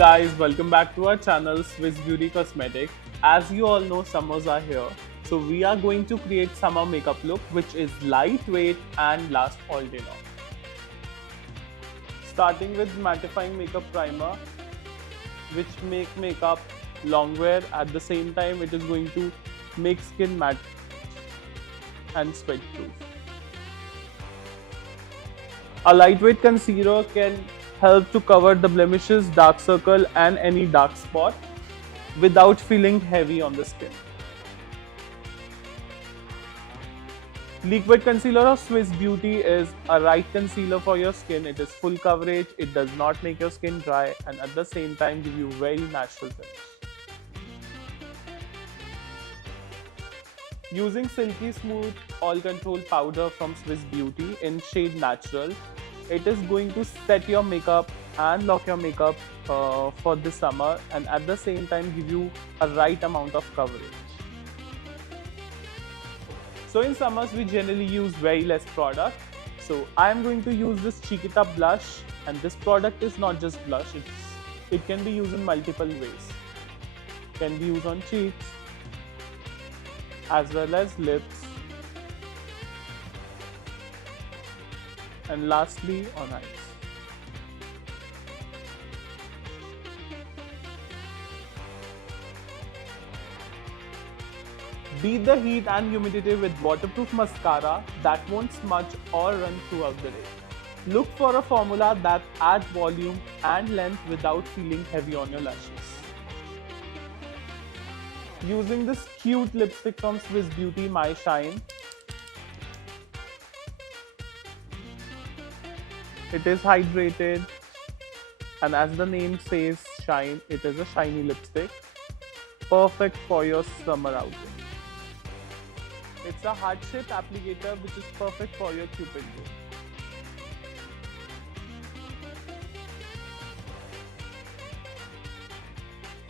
guys, welcome back to our channel Swiss Beauty Cosmetic. As you all know, summers are here. So we are going to create summer makeup look which is lightweight and lasts all day long. Starting with mattifying makeup primer which make makeup long wear. At the same time it is going to make skin matte and sweat proof. A lightweight concealer can help to cover the blemishes, dark circle and any dark spot without feeling heavy on the skin. Liquid concealer of Swiss Beauty is a right concealer for your skin. It is full coverage, it does not make your skin dry and at the same time give you very natural finish. Using Silky Smooth All Control Powder from Swiss Beauty in shade Natural, it is going to set your makeup and lock your makeup for this summer and at the same time give you a right amount of coverage. So in summers we generally use very less product. So I am going to use this Chiquita blush, and this product is not just blush, it can be used in multiple ways. It can be used on cheeks as well as lips, and lastly on eyes. Beat the heat and humidity with waterproof mascara that won't smudge or run throughout the day. Look for a formula that adds volume and length without feeling heavy on your lashes. Using this cute lipstick from Swiss Beauty, My Shine. It is hydrated and as the name says shine, it is a shiny lipstick. Perfect for your summer outing. It's a heart-shaped applicator which is perfect for your cupid bow.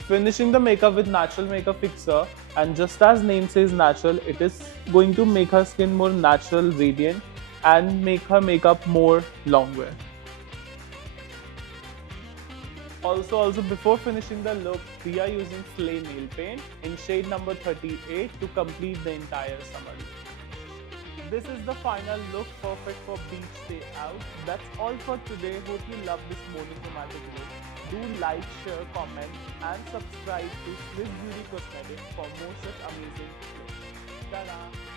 Finishing the makeup with natural makeup fixer, and just as name says natural, it is going to make her skin more natural, radiant and make her makeup more long wear. Also before finishing the look, we are using Slay Nail Paint in shade number 38 to complete the entire summer look. This is the final look, perfect for beach day out. That's all for today. Hope you love this monochromatic look. Do like, share, comment and subscribe to Swiss Beauty Cosmetics for more such amazing looks. Ta-da!